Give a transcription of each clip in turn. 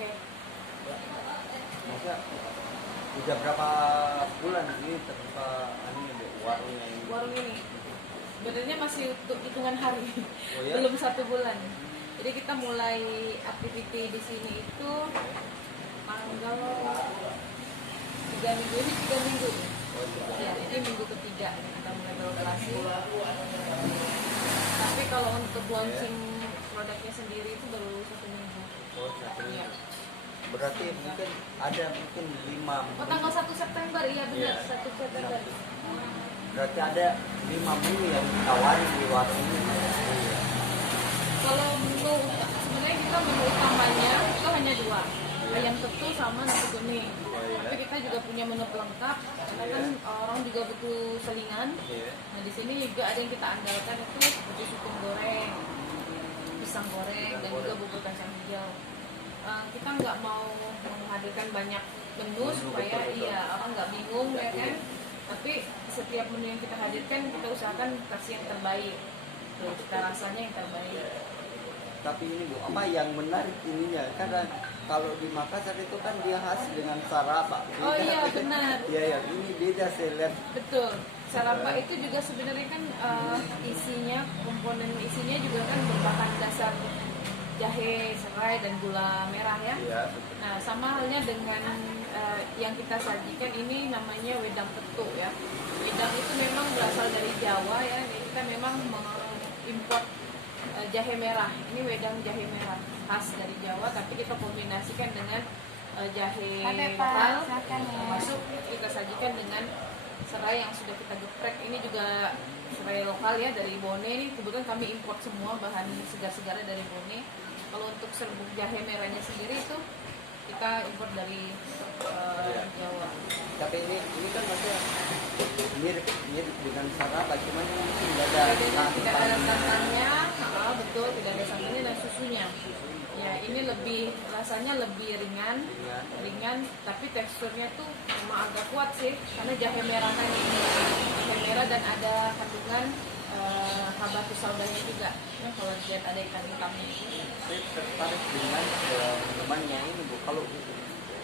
Oke. Masa udah berapa bulan ini terbuka warungnya ini? Warung ini sebenarnya masih untuk hitungan hari. Oh, ya? Belum 1 bulan. Jadi kita mulai aktiviti di sini itu tanggal 3 minggu ini, 3 minggu. Oh, iya. Ya, ini minggu ketiga kita mulai beroperasi. Tapi kalau untuk launching produknya sendiri itu baru 1 minggu. Oh, 1 Iya. minggu. Berarti mungkin ada mungkin 5 Oh, tanggal 1 September, iya benar, Iya. 1 September. Berarti ada 5 menu yang ditawarin di warung ini. Iya. Kalau menu sebenarnya kita menu utamanya itu hanya 2, ayam ketu sama nasi kuning. iya. Tapi kita juga punya menu pelengkap karena kan orang juga butuh selingan. Iya. Nah di sini juga ada yang kita andalkan itu seperti sukun goreng, pisang goreng, dan juga bubur kacang hijau. Kita nggak mau menghadirkan banyak menu supaya betul. orang nggak bingung ya kan. Tapi setiap menu yang kita hadirkan kita usahakan kasih yang terbaik. Tuh, kita rasanya yang terbaik. Tapi ini Bu, apa yang menarik ininya? Karena kalau di Makassar itu kan dia khas dengan saraba. Oh iya benar. Iya ya, ini beda saya lihat. Betul. Sarapa itu juga sebenarnya kan isinya, komponen isinya juga kan berbahan dasar jahe, serai, dan gula merah ya. Iya, betul. Nah sama halnya dengan yang kita sajikan ini namanya wedang ketu ya. Wedang itu memang berasal dari Jawa ya. Jadi kita memang mengimport jahe merah. Ini wedang jahe merah khas dari Jawa, tapi kita kombinasikan dengan jahe lokal, termasuk kita sajikan dengan serai yang sudah kita geprek. Ini juga serai lokal ya dari Bone. Ini kebetulan kami import semua bahan segar-segarnya dari Bone. Kalau untuk serbuk jahe merahnya sendiri itu kita import dari Jawa. Tapi ini kan maksudnya mirip dengan saraba, cuman ini mungkin nggak ada Tidak ada santannya, betul, tidak ada santannya dan susunya. Ya ini lebih rasanya lebih ringan, tapi teksturnya tuh memang agak kuat sih, karena jahe merah kan ini, jahe merah dan ada kandungan habatus saudanya juga. Ya, kalau lihat ada ikan hitamnya. Saya tertarik dengan minumannya ini Bu. Kalau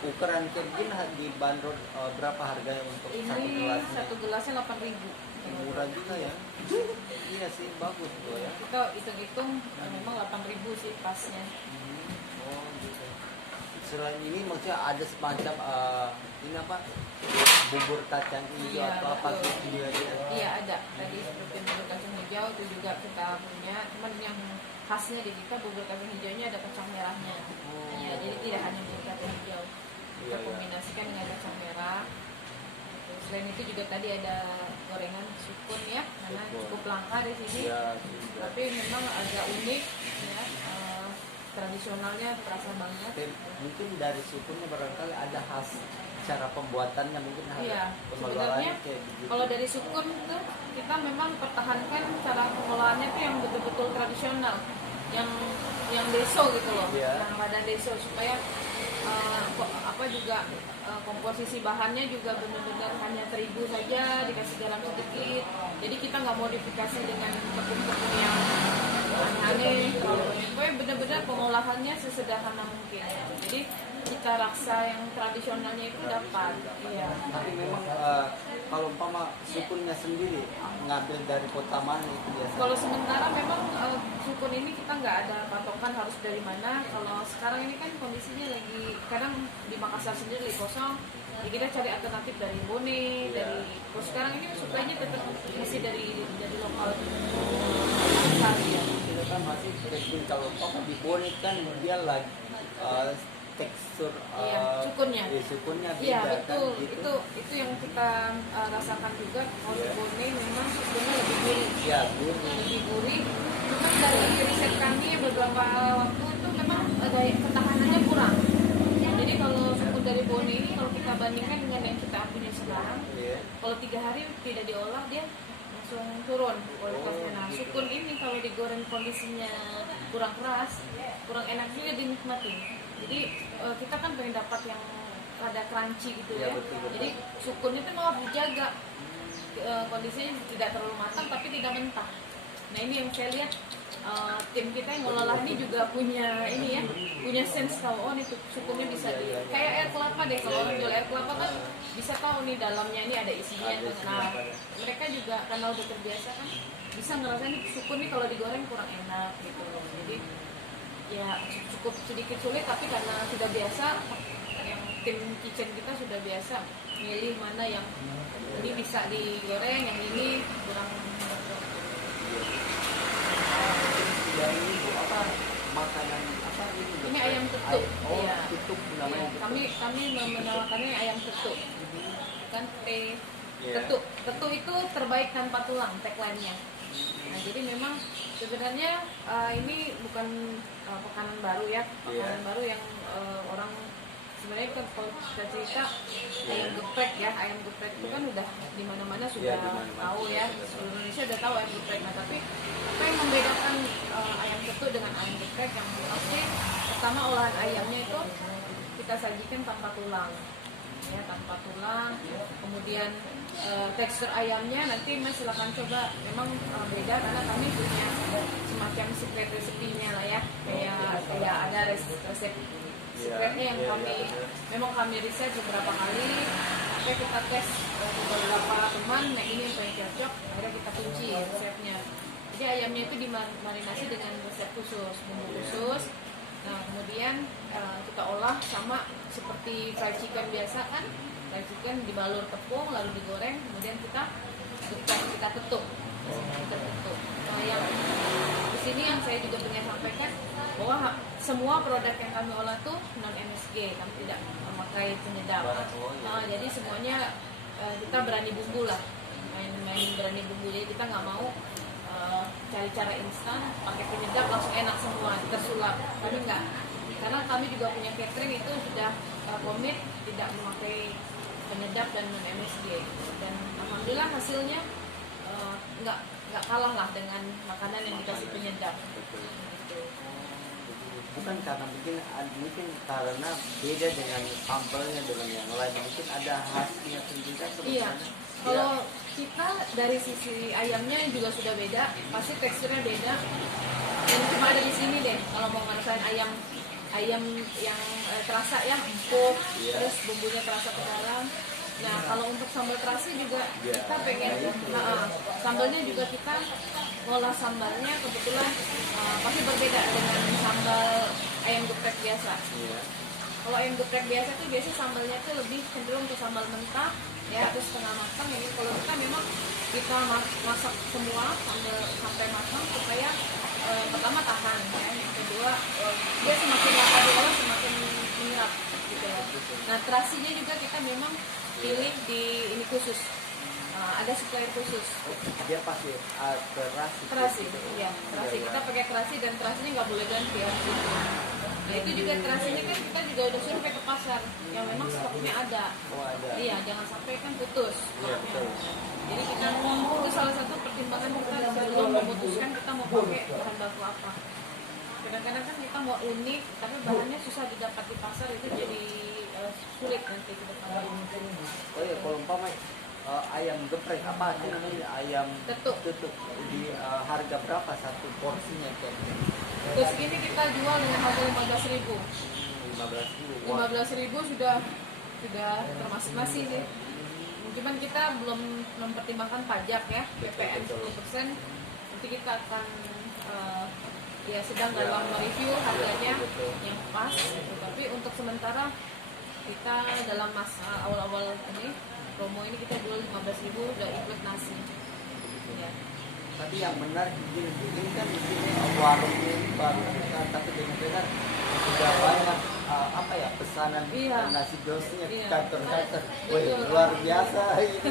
ukuran kayak gini dibanderol berapa harganya untuk satu Ini gelasnya? satu gelasnya 8.000. Murah juga ya. Iya sih, bagus tuh ya. Kita hitung-hitung memang 8.000 sih pasnya. Oh gitu. Selain ini maksudnya ada semacam ini apa, bubur kacang hijau Iya, atau apa betul. gitu dia. Iya ada. Tadi seperti bubur kacang hijau itu juga kita punya. Cuman yang khasnya di kita bubur kacang hijaunya ada kacang merahnya. Ya, jadi tidak hanya bubur kacang hijau. Kita Iya, iya. kombinasikan dengan kacang merah. Gitu. Selain itu juga tadi ada gorengan sukun ya, karena Sukun. cukup langka di sini. Iya, juga. Tapi memang agak unik ya. Tradisionalnya terasa banget. Mungkin dari sukunya barangkali ada khas cara pembuatannya, mungkin ada Iya, pengelolaannya sebenarnya kayak begitu. kalau dari sukun itu kita memang pertahankan cara pengolahannya tuh yang betul-betul tradisional, yang deso gitu loh, Iya. yang rada deso supaya komposisi bahannya juga benar-benar hanya terigu saja, dikasih garam sedikit. Jadi kita nggak modifikasi dengan tepung-tepung yang aneh-aneh, pokoknya benar-benar pengolahannya sesederhana mungkin. Jadi cita rasa yang tradisionalnya itu dapat. Iya. Tapi memang kalau umpama sukunnya sendiri ngambil dari kota mana itu biasa. Kalau sementara memang sukun ini kita nggak ada patokan harus dari mana. Kalau sekarang ini kan kondisinya lagi kadang di Makassar sendiri lagi kosong, ya kita cari alternatif dari Bone, dari. Kalau sekarang ini suplainya tetap masih dari lokal Makassar ya. Kita kan masih tekstur, kalau umpama di Bone kan dia lagi tekstur Iya, sukunnya. sukunnya Iya beda betul, kan, gitu. itu yang kita rasakan juga. Kalau di Bone memang sukunnya lebih gurih. Iya, gurih. Lebih gurih. Cuma dari riset kami beberapa waktu itu memang ada ketahanannya kurang. Jadi kalau sukun dari Bone ini kalau kita bandingkan dengan yang kita punya sekarang, Iya. kalau 3 hari tidak diolah dia langsung turun kualitasnya. Nah sukun ini kalau digoreng kondisinya kurang keras, kurang enak juga dinikmati. Jadi kita kan pengen dapat yang rada crunchy gitu Ya, ya. betul. Jadi sukun itu mau dijaga kondisinya tidak terlalu matang tapi tidak mentah. Nah ini yang saya lihat tim kita yang mengolah ini juga punya ini ya, punya sense tahu oh nih sukunya bisa di kayak air kelapa deh, kalau orang jual air kelapa kan bisa tahu nih dalamnya ini ada isinya. Nah mereka juga karena udah terbiasa kan bisa ngerasain nih sukun nih kalau digoreng kurang enak gitu loh. Jadi ya cukup sedikit sulit, tapi karena sudah biasa, yang tim kitchen kita sudah biasa milih mana yang ini bisa digoreng, yang ini kurang. Ya ini Bu, apa makanan apa ini? Bu? Ini ayam ketuk. Oh, Iya. ketuk namanya. Iya, kami menamakannya ayam ketuk. Kan Iya. ketuk itu terbaik tanpa tulang, tagline-nya. Nah, jadi memang sebenarnya ini bukan makanan baru ya, makanan baru yang orang sebenarnya kan kalau kita cerita ayam geprek ya, ayam geprek itu kan udah di mana-mana sudah tahu ya, seluruh Indonesia udah tahu ayam geprek. Nah, tapi apa yang membedakan ayam ketuk dengan ayam geprek, yang pasti pertama olahan ayamnya itu kita sajikan tanpa tulang. Ya, tanpa tulang, kemudian tekstur ayamnya nanti Mas silakan coba, memang beda karena kami punya semacam secret recipe-nya lah ya, kayak ada resep secretnya yang memang kami riset beberapa kali, sampai kita tes beberapa teman, nah ini yang paling cocok, akhirnya kita kunci resepnya. Jadi ayamnya itu dimarinasi dengan resep khusus, bumbu khusus. Nah kemudian kita olah sama seperti fried chicken biasa kan, fried chicken dibalur tepung lalu digoreng, kemudian kita ketuk. Nah, yang di sini yang saya juga ingin sampaikan bahwa semua produk yang kami olah tuh non MSG, kami tidak memakai penyedap. Jadi semuanya kita berani bumbu lah, main berani bumbu, jadi kita nggak mau cari cara instan pakai penyedap langsung enak semua tersulap, kami enggak, karena kami juga punya catering itu sudah komit tidak memakai penyedap dan non MSG, dan alhamdulillah hasilnya nggak kalah lah dengan makanan yang dikasih penyedap. Gitu. Bukan karena mungkin karena beda dengan sambalnya dengan yang lain, mungkin ada khasnya sendiri kan. Iya. Kalau kita dari sisi ayamnya juga sudah beda, pasti teksturnya beda. Dan cuma ada di sini deh kalau mau ngerasain ayam yang terasa ya empuk, terus bumbunya terasa ke dalam. Nah kalau untuk sambal terasi juga kita pengen, sambalnya juga kita ngolah sambalnya kebetulan pasti berbeda dengan sambal ayam geprek biasa. Kalau ayam geprek biasa tuh biasa sambalnya tuh lebih cenderung ke sambal mentah ya, atau setengah matang. Ini kalau kita memang kita masak semua sampai matang supaya pertama tahan ya, yang kedua dia semakin lama diolah semakin menyerap gitu ya. Nah terasinya juga kita memang pilih di ini khusus, ada supplier khusus. Dia pasti terasi, iya terasi, kita pakai terasi dan terasinya nggak boleh ganti ya. Nah itu juga terasinya kan kita juga udah survei ke pasar yang memang stoknya ada. Iya, jangan sampai kan putus stoknya. Jadi kita itu salah satu pertimbangan kita sebelum memutuskan kita mau pakai bahan baku apa. Kadang-kadang kan kita mau unik tapi bahannya susah didapat di pasar, itu jadi sulit nanti ke depan. Oh iya, kalau umpama ayam geprek apa namanya, ayam Ketuk di harga berapa satu porsinya kayaknya? terus ini kita jual dengan harga 15.000. 15.000 sudah termasuk nasi sih. Cuman kita belum mempertimbangkan pajak ya, PPN 10%. Nanti kita akan ya sedang dalam review harganya yang pas. Tapi untuk sementara kita dalam masa awal-awal ini promo ini kita jual 15.000 udah ikut nasi. Ya. Tapi yang benar ini kan di sini warungnya ini baru buka, tapi dengar sudah banyak pesanan nasi gosnya kantor-kantor. Luar biasa ini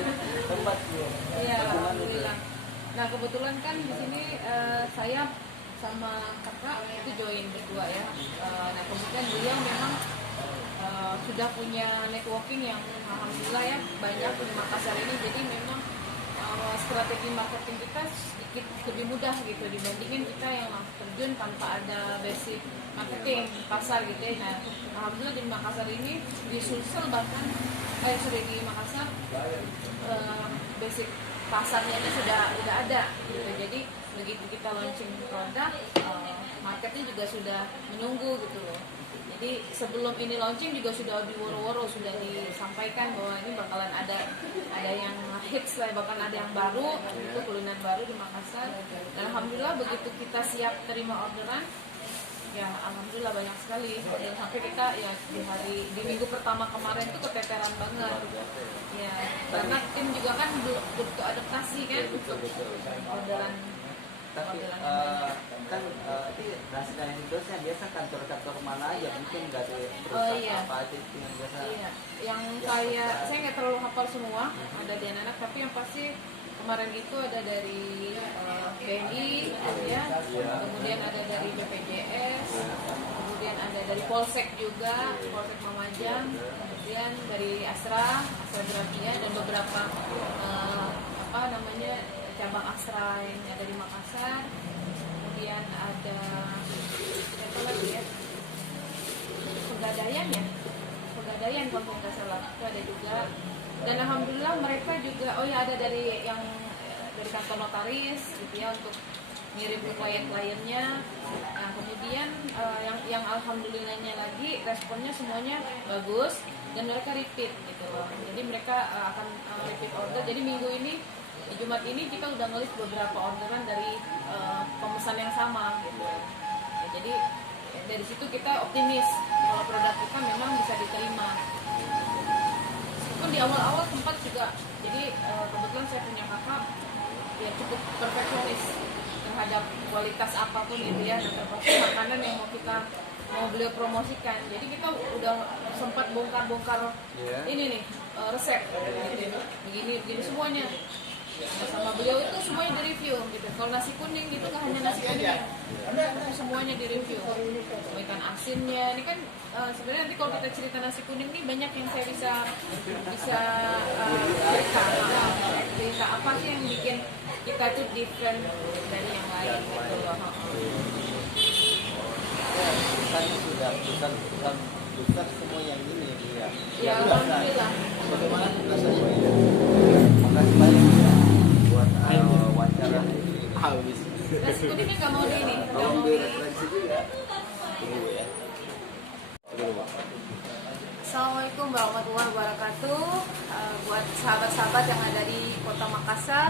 tempat. Iya, alhamdulillah. Nah kebetulan kan di sini saya sama kakak itu join berdua ya. Nah kemudian beliau memang sudah punya networking yang alhamdulillah ya banyak di Makassar ini, jadi memang strategi marketing kita sedikit lebih mudah gitu dibandingin kita yang terjun tanpa ada basic marketing pasar gitu ya. Nah alhamdulillah di Makassar ini di Sulsel bahkan di Makassar basic pasarnya itu sudah ada gitu. Jadi begitu kita launching produk marketnya juga sudah menunggu gitu loh. Jadi Jadi sebelum ini launching juga sudah diworo-woro, sudah disampaikan bahwa ini bakalan ada yang hits lah, bahkan ada yang baru, itu kuliner baru di Makassar. Dan alhamdulillah begitu kita siap terima orderan, ya alhamdulillah banyak sekali. Dan sampai kita ya di minggu pertama kemarin tuh keteteran banget. Ya, karena tim juga kan butuh adaptasi kan untuk orderan. Tapi kan ini nasi dan Indosnya biasa kantor-kantor mana aja, mungkin nggak ada perusahaan iya. apa aja itu yang biasa. Iya, yang kayak saya nggak terlalu hafal semua, ada di anak-anak, tapi yang pasti kemarin itu ada dari BNI, ya, kemudian ada dari BPJS, kemudian ada dari Polsek juga, Polsek Mamajang, kemudian dari Astra Grafia, dan beberapa cabang Astra yang ada di Makassar. Kemudian ada apa lagi ya? Pegadaian kalau nggak salah itu ada juga. Dan alhamdulillah mereka juga ada dari kantor notaris gitu ya, untuk ngirim ke klien-kliennya. Nah, kemudian yang alhamdulillahnya lagi responnya semuanya bagus dan mereka repeat gitu loh. Jadi mereka akan repeat order. Jadi minggu ini di Jumat ini kita udah ngelis beberapa orderan dari pemesan yang sama gitu. Ya, jadi dari situ kita optimis kalau produk kita memang bisa diterima. Meskipun di awal-awal sempat juga, jadi kebetulan saya punya kakak ya cukup perfeksionis terhadap kualitas apapun itu ya, dan termasuk makanan yang mau beliau promosikan. Jadi kita udah sempat bongkar-bongkar ini nih resep begini semuanya. Sama beliau itu semuanya direview gitu. Kalau nasi kuning gitu nggak hanya nasi kuning, semuanya direview. Ikan asinnya, ini kan sebenarnya nanti kalau kita cerita nasi kuning nih banyak yang saya bisa cerita apa sih yang bikin kita tuh different dari yang lain gitu loh. Pesannya sudah pesan semua yang ini ya. Ya alhamdulillah. Bagaimana rasanya? Makasih banyak buat wawancara habis. Nasi kuningnya nggak mau di ini. Tolong direferensi juga. Tunggu ya. Assalamualaikum warahmatullahi wabarakatuh. Buat sahabat-sahabat yang ada di Kota Makassar,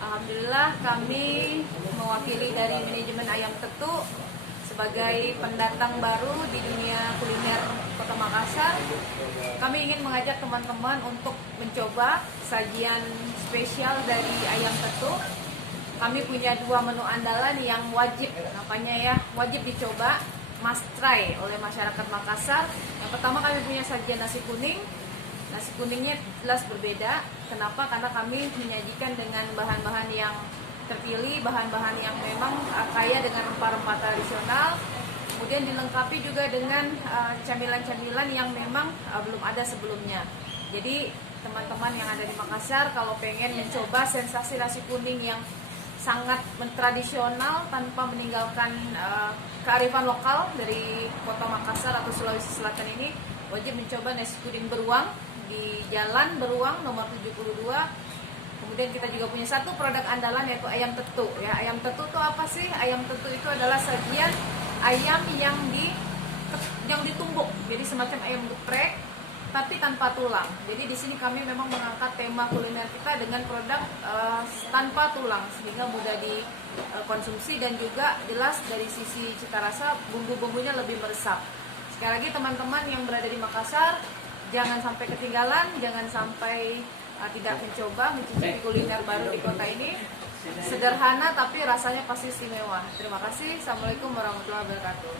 alhamdulillah kami mewakili dari manajemen Ayam Tetu sebagai pendatang baru di dunia kuliner Kota Makassar. Kami ingin mengajak teman-teman untuk mencoba sajian spesial dari Ayam Tetu. Kami punya 2 menu andalan yang wajib, wajib dicoba, must try oleh masyarakat Makassar. Yang pertama, kami punya sajian nasi kuning. Nasi kuningnya jelas berbeda. Kenapa? Karena kami menyajikan dengan bahan-bahan yang terpilih, bahan-bahan yang memang kaya dengan rempah-rempah tradisional. Kemudian dilengkapi juga dengan camilan-camilan yang memang belum ada sebelumnya. Jadi teman-teman yang ada di Makassar kalau pengen mencoba sensasi nasi kuning yang sangat tradisional tanpa meninggalkan kearifan lokal dari Kota Makassar atau Sulawesi Selatan ini, wajib mencoba nasi kuning beruang di Jalan Beruang nomor 72. Kemudian kita juga punya satu produk andalan yaitu ayam tetu ya. Ayam tetu itu apa sih? Ayam tetu itu adalah sajian ayam yang ditumbuk. Jadi semacam ayam geprek tapi tanpa tulang. Jadi di sini kami memang mengangkat tema kuliner kita dengan produk tanpa tulang sehingga mudah dikonsumsi dan juga jelas dari sisi cita rasa bumbu-bumbunya lebih meresap. Sekali lagi teman-teman yang berada di Makassar, jangan sampai ketinggalan, jangan sampai tidak mencoba mencicipi kuliner baru di kota ini. Sederhana tapi rasanya pasti istimewa. Terima kasih. Assalamualaikum warahmatullahi wabarakatuh.